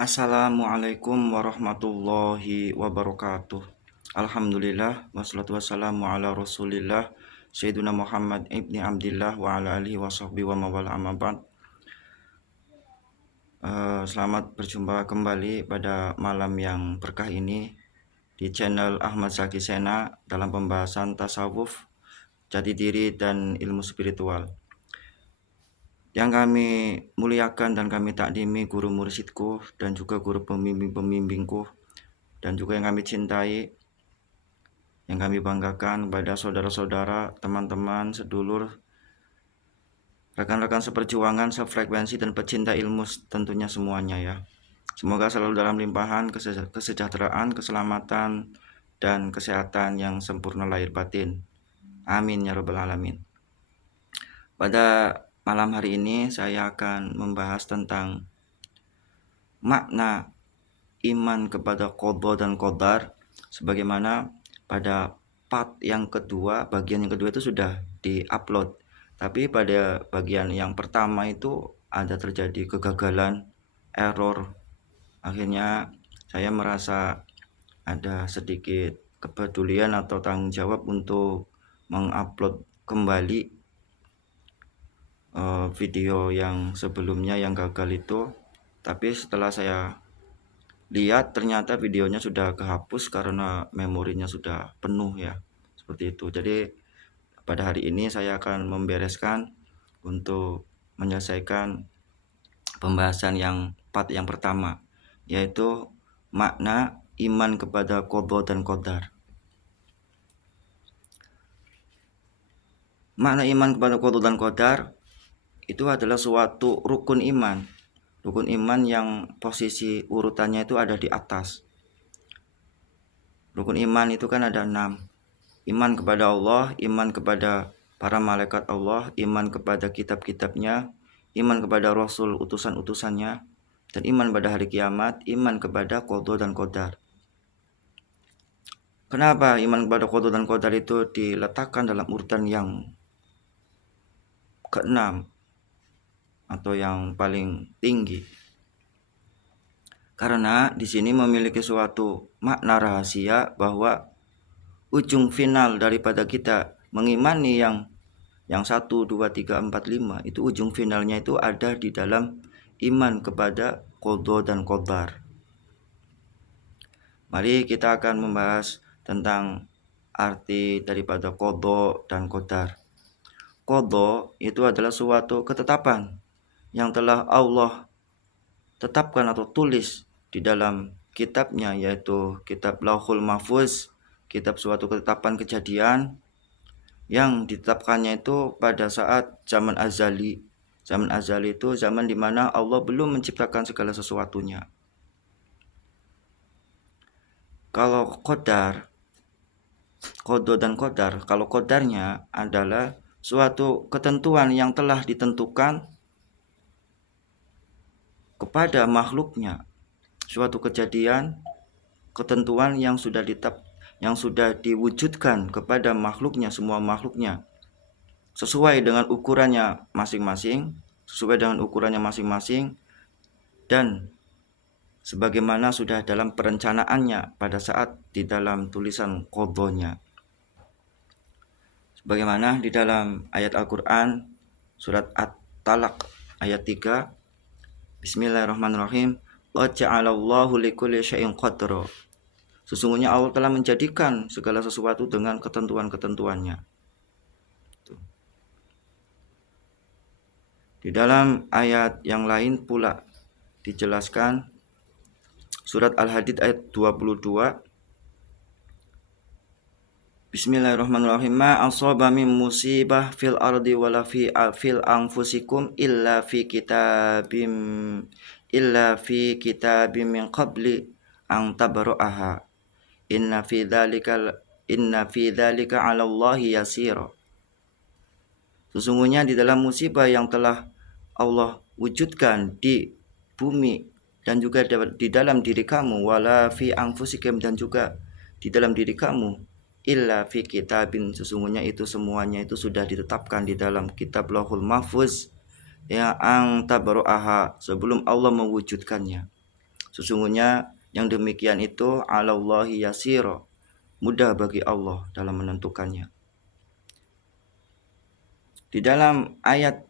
Assalamualaikum warahmatullahi wabarakatuh. Alhamdulillah wassalatu wassalamu ala Rasulillah Sayyidina Muhammad ibni Abdillah wa ala alihi wa sahbihi wa mawala amma ba'd. Selamat berjumpa kembali pada malam yang berkah ini di channel Ahmad Zaki Sena dalam pembahasan tasawuf, jati diri dan ilmu spiritual. Yang kami muliakan dan kami takdimi guru mursyidku dan juga guru pembimbing-pembimbingku, dan juga yang kami cintai, yang kami banggakan pada saudara-saudara, teman-teman, sedulur, rekan-rekan seperjuangan, sefrekuensi dan pecinta ilmu tentunya semuanya ya. Semoga selalu dalam limpahan kesejahteraan, keselamatan, dan kesehatan yang sempurna lahir batin. Amin ya rabbal alamin. Pada malam hari ini saya akan membahas tentang makna iman kepada qada dan qadar, sebagaimana pada part yang kedua, bagian yang kedua itu sudah di-upload. Tapi pada bagian yang pertama itu ada terjadi kegagalan, error. Akhirnya saya merasa ada sedikit kepedulian atau tanggung jawab untuk mengupload kembali video yang sebelumnya yang gagal itu. Tapi setelah saya lihat ternyata videonya sudah kehapus karena memorinya sudah penuh ya, seperti itu. Jadi pada hari ini saya akan membereskan untuk menyelesaikan pembahasan yang part yang pertama, yaitu makna iman kepada qada dan qadar. Makna iman kepada qada dan qadar itu adalah suatu rukun iman. Rukun iman yang posisi urutannya itu ada di atas. Rukun iman itu kan ada 6. Iman kepada Allah, iman kepada para malaikat Allah, iman kepada kitab-kitabnya, iman kepada Rasul utusan-utusannya, dan iman pada hari kiamat, iman kepada qada dan qadar. Kenapa iman kepada qada dan qadar itu diletakkan dalam urutan yang ke-6 atau yang paling tinggi? Karena di sini memiliki suatu makna rahasia bahwa ujung final daripada kita mengimani yang 1, 2, 3, 4, 5 itu ujung finalnya itu ada di dalam iman kepada qada dan qadar. Mari kita akan membahas tentang arti daripada qada dan qadar. Qada itu adalah suatu ketetapan yang telah Allah tetapkan atau tulis di dalam kitabnya, yaitu kitab Lauhul Mahfuz, kitab suatu ketetapan kejadian yang ditetapkannya itu pada saat zaman azali. Zaman azali itu zaman di mana Allah belum menciptakan segala sesuatunya. Kalau qada dan qadar, kalau qadarnya adalah suatu ketentuan yang telah ditentukan kepada makhluknya, suatu kejadian, ketentuan yang sudah diwujudkan kepada makhluknya, semua makhluknya, sesuai dengan ukurannya masing-masing, dan sebagaimana sudah dalam perencanaannya pada saat di dalam tulisan qadanya. Sebagaimana di dalam ayat Al-Quran surat At-Talaq ayat 3, Bismillahirrahmanirrahim, wa ja'alallahu likulli syai'in qadra. Sesungguhnya Allah telah menjadikan segala sesuatu dengan ketentuan-ketentuannya. Di dalam ayat yang lain pula dijelaskan, surat Al-Hadid ayat 22, Bismillahirrahmanirrahim, ma asaba min musibah fil ardi wala fil anfusikum illa fi kitabim min qabli an tabra'aha inna fi dzalika 'ala Allahi yasira. Sesungguhnya di dalam musibah yang telah Allah wujudkan di bumi dan juga di dalam diri kamu, wala fi anfusikum, dan juga di dalam diri kamu, illa fi kitabin, sesungguhnya itu semuanya itu sudah ditetapkan di dalam kitab Lauhul Mahfuz, ya ang tabaru'aha, sebelum Allah mewujudkannya. Sesungguhnya yang demikian itu 'alallahi yasir, mudah bagi Allah dalam menentukannya. Di dalam ayat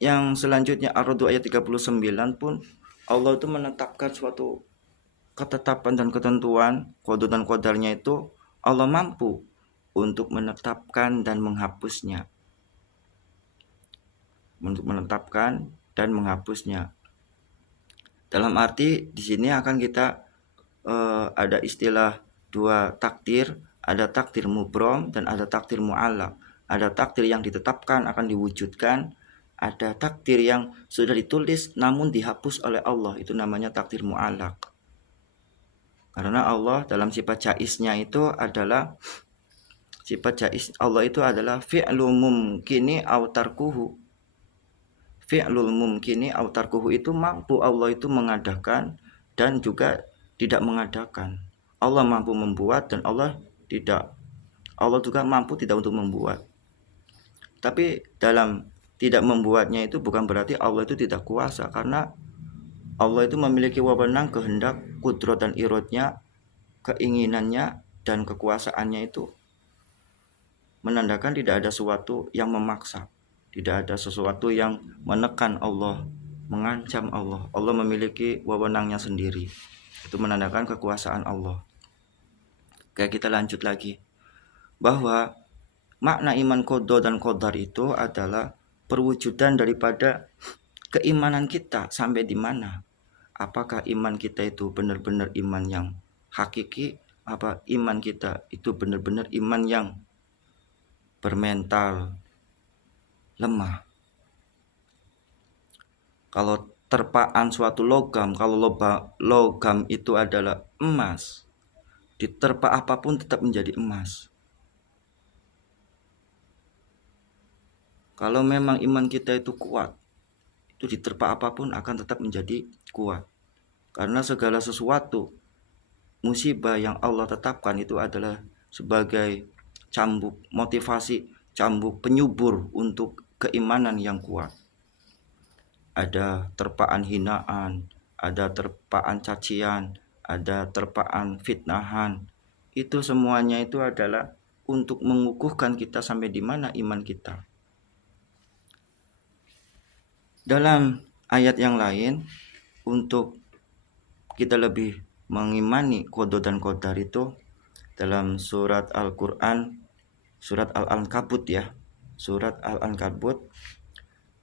yang selanjutnya Ar-Ra'd ayat 39 pun Allah itu menetapkan suatu ketetapan dan ketentuan, qada dan qadarnya itu Allah mampu untuk menetapkan dan menghapusnya. Untuk menetapkan dan menghapusnya. Dalam arti di sini akan kita ada istilah dua takdir, ada takdir mubrom dan ada takdir mu'allaq. Ada takdir yang ditetapkan akan diwujudkan, ada takdir yang sudah ditulis namun dihapus oleh Allah, itu namanya takdir mu'allaq. Karena Allah dalam sifat jaiznya itu adalah sifat jaiz Allah itu adalah fi'lul mumkini aw tarkuhu. Fi'lul mumkini aw tarkuhu itu mampu Allah itu mengadakan dan juga tidak mengadakan. Allah mampu membuat dan Allah juga mampu tidak untuk membuat. Tapi dalam tidak membuatnya itu bukan berarti Allah itu tidak kuasa, karena Allah itu memiliki wewenang, kehendak, kudrat dan iradnya, keinginannya dan kekuasaannya itu menandakan tidak ada sesuatu yang memaksa, tidak ada sesuatu yang menekan Allah, mengancam Allah. Allah memiliki wewenangnya sendiri. Itu menandakan kekuasaan Allah. Oke, kita lanjut lagi. Bahwa makna iman qada dan qadar itu adalah perwujudan daripada keimanan kita sampai di mana. Apakah iman kita itu benar-benar iman yang hakiki, apa iman kita itu benar-benar iman yang bermental lemah. Kalau terpaan suatu logam, kalau logam itu adalah emas, diterpa apapun tetap menjadi emas. Kalau memang iman kita itu kuat, itu diterpa apapun akan tetap menjadi kuat. Karena segala sesuatu musibah yang Allah tetapkan itu adalah sebagai cambuk motivasi, cambuk penyubur untuk keimanan yang kuat. Ada terpaan hinaan, ada terpaan cacian, ada terpaan fitnahan. Itu semuanya itu adalah untuk mengukuhkan kita sampai di mana iman kita. Dalam ayat yang lain, untuk kita lebih mengimani qada dan qadar itu, dalam surat Al-Quran, surat Al-Ankabut ya, surat Al-Ankabut,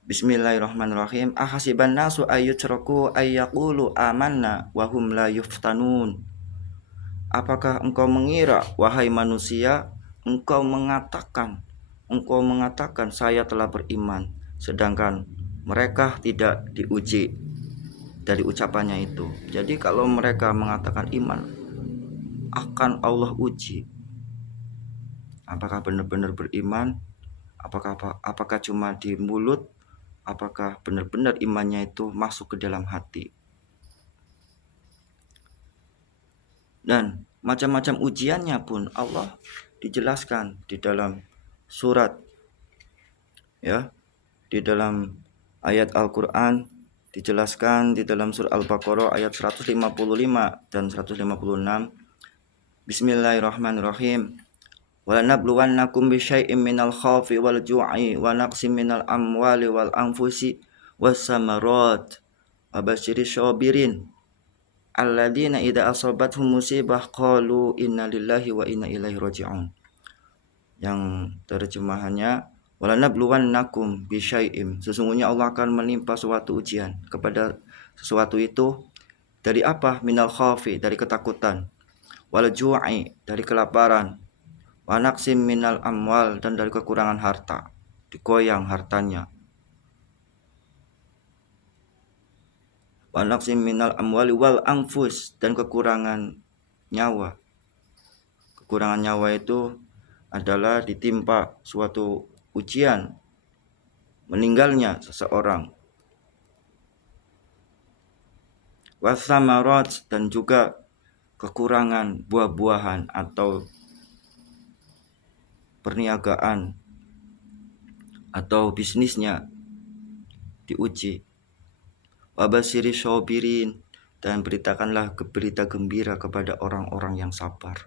Bismillahirrahmanirrahim. Ahasiban nasu ayyutraku ayyaqulu amanna wa hum la yuftanun. Apakah engkau mengira, wahai manusia, engkau mengatakan saya telah beriman, sedangkan mereka tidak diuji dari ucapannya itu. Jadi kalau mereka mengatakan iman, akan Allah uji. Apakah benar-benar beriman? Apakah cuma di mulut? Apakah benar-benar imannya itu masuk ke dalam hati? Dan macam-macam ujiannya pun Allah dijelaskan di dalam surat, ya, di dalam ayat Al-Quran dijelaskan di dalam surah Al-Baqarah ayat 155 dan 156. Bismillahirrahmanirrahim. Walanabluwannakum bisyai'im minal khawfi wal ju'i wa naqsim minal amwali wal anfusi was samarat wa basyiris syabirin alladzina idza asabathum musibah qalu inna lillahi wa inna ilaihi raji'un. Yang terjemahannya, walanabluwannakum bisyai'im, sesungguhnya Allah akan menimpa suatu ujian kepada sesuatu itu dari apa? Minal khawfi, dari ketakutan, wal ju'i, dari kelaparan, wa naqsim minal amwal, dan dari kekurangan harta, digoyang hartanya, wa naqsim minal amwali wal anfus, dan kekurangan nyawa. Kekurangan nyawa itu adalah ditimpa suatu ujian, meninggalnya seseorang. Wasamarat, dan juga kekurangan buah-buahan atau perniagaan atau bisnisnya diuji. Wabasiri syabirin, dan beritakanlah berita gembira kepada orang-orang yang sabar.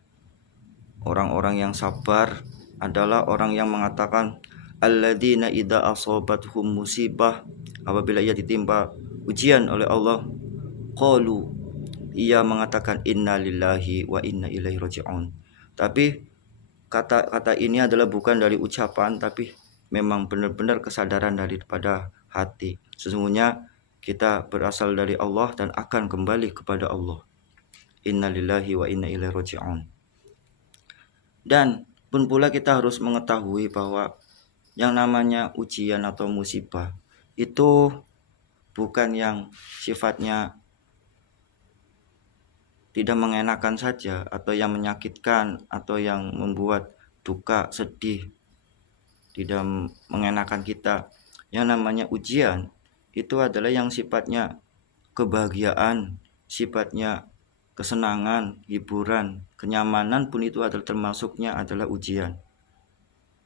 Orang-orang yang sabar adalah orang yang mengatakan alladzina idza asabathum musibah, apabila ia ditimpa ujian oleh Allah, qalu, ia mengatakan inna lillahi wa inna ilaihi raji'un. Tapi kata-kata ini adalah bukan dari ucapan, tapi memang benar-benar kesadaran daripada hati. Sesungguhnya kita berasal dari Allah dan akan kembali kepada Allah. Inna lillahi wa inna ilaihi raji'un. Dan pun pula kita harus mengetahui bahwa yang namanya ujian atau musibah itu bukan yang sifatnya tidak mengenakan saja, atau yang menyakitkan, atau yang membuat duka, sedih, tidak mengenakan kita. Yang namanya ujian itu adalah yang sifatnya kebahagiaan, sifatnya kesenangan, hiburan, kenyamanan pun itu adalah termasuknya adalah ujian.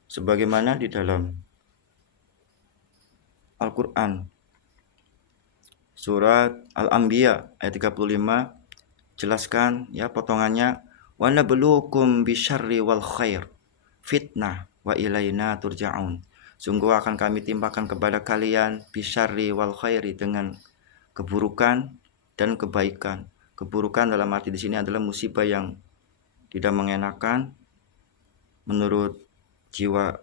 Sebagaimana di dalam Al-Quran surat Al-Anbiya ayat 35 jelaskan ya potongannya, wa nabluukum bisyarri wal khair fitnah wa ilaina turja'un. Sungguh akan kami timpakan kepada kalian bisyarri wal khairi, dengan keburukan dan kebaikan. Keburukan dalam arti di sini adalah musibah yang tidak mengenakan menurut jiwa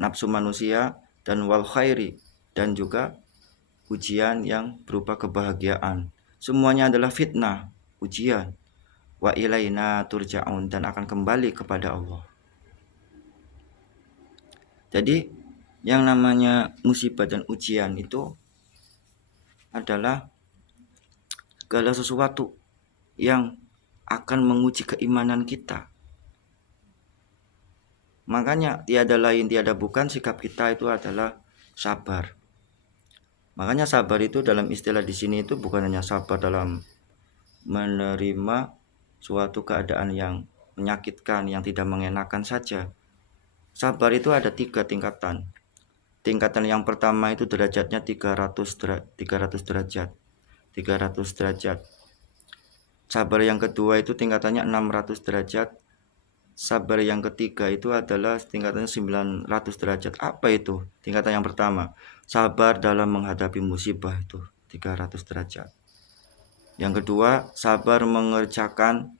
nafsu manusia, dan wal khairi, dan juga ujian yang berupa kebahagiaan. Semuanya adalah fitnah, ujian. Wa ilaina turja'un, dan akan kembali kepada Allah. Jadi yang namanya musibah dan ujian itu adalah segala sesuatu yang akan menguji keimanan kita. Makanya tiada lain tiada bukan sikap kita itu adalah sabar. Makanya sabar itu dalam istilah di sini itu bukan hanya sabar dalam menerima suatu keadaan yang menyakitkan, yang tidak mengenakan saja. Sabar itu ada 3 tingkatan. Tingkatan yang pertama itu derajatnya 300 derajat. 300 derajat. Sabar yang kedua itu tingkatannya 600 derajat. Sabar yang ketiga itu adalah tingkatannya 900 derajat. Apa itu? Tingkatan yang pertama, sabar dalam menghadapi musibah, itu 300 derajat. Yang kedua, sabar mengerjakan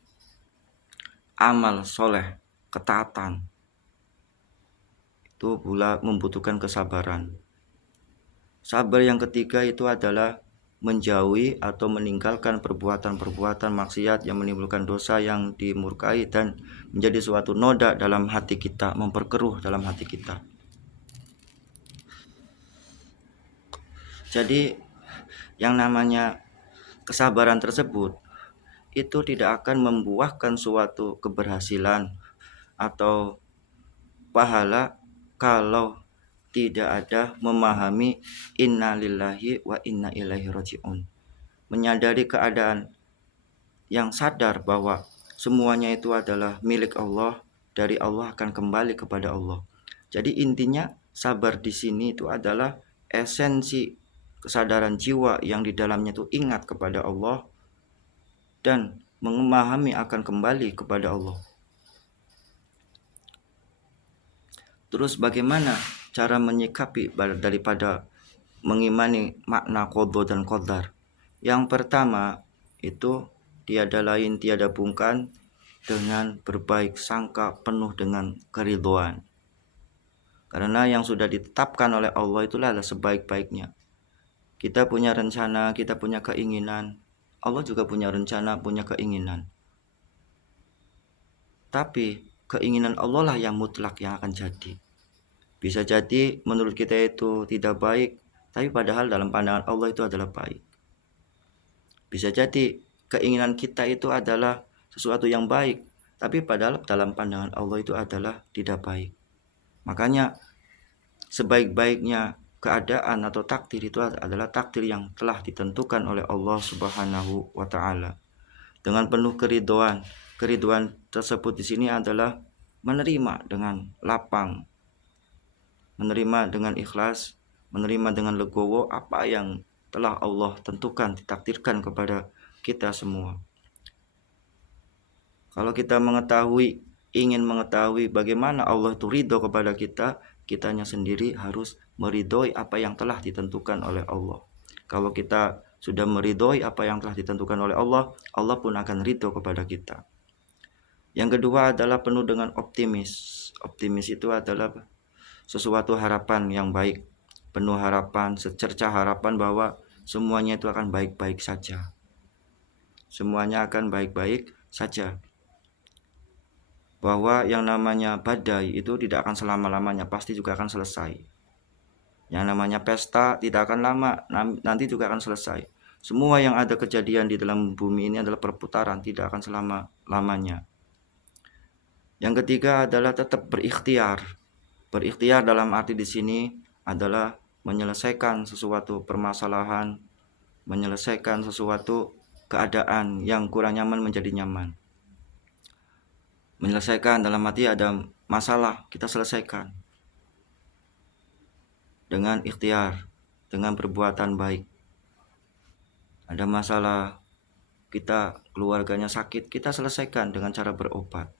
amal soleh, ketaatan. Itu pula membutuhkan kesabaran. Sabar yang ketiga itu adalah menjauhi atau meninggalkan perbuatan-perbuatan maksiat yang menimbulkan dosa yang dimurkai dan menjadi suatu noda dalam hati kita, memperkeruh dalam hati kita. Jadi yang namanya kesabaran tersebut itu tidak akan membuahkan suatu keberhasilan atau pahala kalau tidak ada memahami inna lillahi wa inna ilaihi raji'un. Menyadari keadaan yang sadar bahwa semuanya itu adalah milik Allah, dari Allah akan kembali kepada Allah. Jadi intinya sabar di sini itu adalah esensi kesadaran jiwa yang di dalamnya itu ingat kepada Allah dan memahami akan kembali kepada Allah. Terus bagaimana cara menyikapi daripada mengimani makna qada dan qadar? Yang pertama itu tiada lain tiada bukan dengan berbaik sangka penuh dengan keridhaan. Karena yang sudah ditetapkan oleh Allah itulah sebaik-baiknya. Kita punya rencana, kita punya keinginan. Allah juga punya rencana, punya keinginan. Tapi keinginan Allah lah yang mutlak yang akan jadi. Bisa jadi menurut kita itu tidak baik, tapi padahal dalam pandangan Allah itu adalah baik. Bisa jadi keinginan kita itu adalah sesuatu yang baik, tapi padahal dalam pandangan Allah itu adalah tidak baik. Makanya sebaik-baiknya keadaan atau takdir itu adalah takdir yang telah ditentukan oleh Allah Subhanahu wa taala. Dengan penuh keridhaan. Keridhaan tersebut di sini adalah menerima dengan lapang, menerima dengan ikhlas, menerima dengan legowo apa yang telah Allah tentukan, ditakdirkan kepada kita semua. Kalau kita ingin mengetahui bagaimana Allah itu ridho kepada kita, kitanya sendiri harus meridhoi apa yang telah ditentukan oleh Allah. Kalau kita sudah meridhoi apa yang telah ditentukan oleh Allah, Allah pun akan ridho kepada kita. Yang kedua adalah penuh dengan optimis. Optimis itu adalah sesuatu harapan yang baik, penuh harapan, secercah harapan bahwa semuanya itu akan baik-baik saja. Semuanya akan baik-baik saja. Bahwa yang namanya badai itu tidak akan selama-lamanya, pasti juga akan selesai. Yang namanya pesta tidak akan lama, nanti juga akan selesai. Semua yang ada kejadian di dalam bumi ini adalah perputaran, tidak akan selama-lamanya. Yang ketiga adalah tetap berikhtiar. Berikhtiar dalam arti di sini adalah menyelesaikan sesuatu permasalahan, menyelesaikan sesuatu keadaan yang kurang nyaman menjadi nyaman. Menyelesaikan dalam arti ada masalah, kita selesaikan dengan ikhtiar, dengan perbuatan baik. Ada masalah, kita keluarganya sakit, kita selesaikan dengan cara berobat.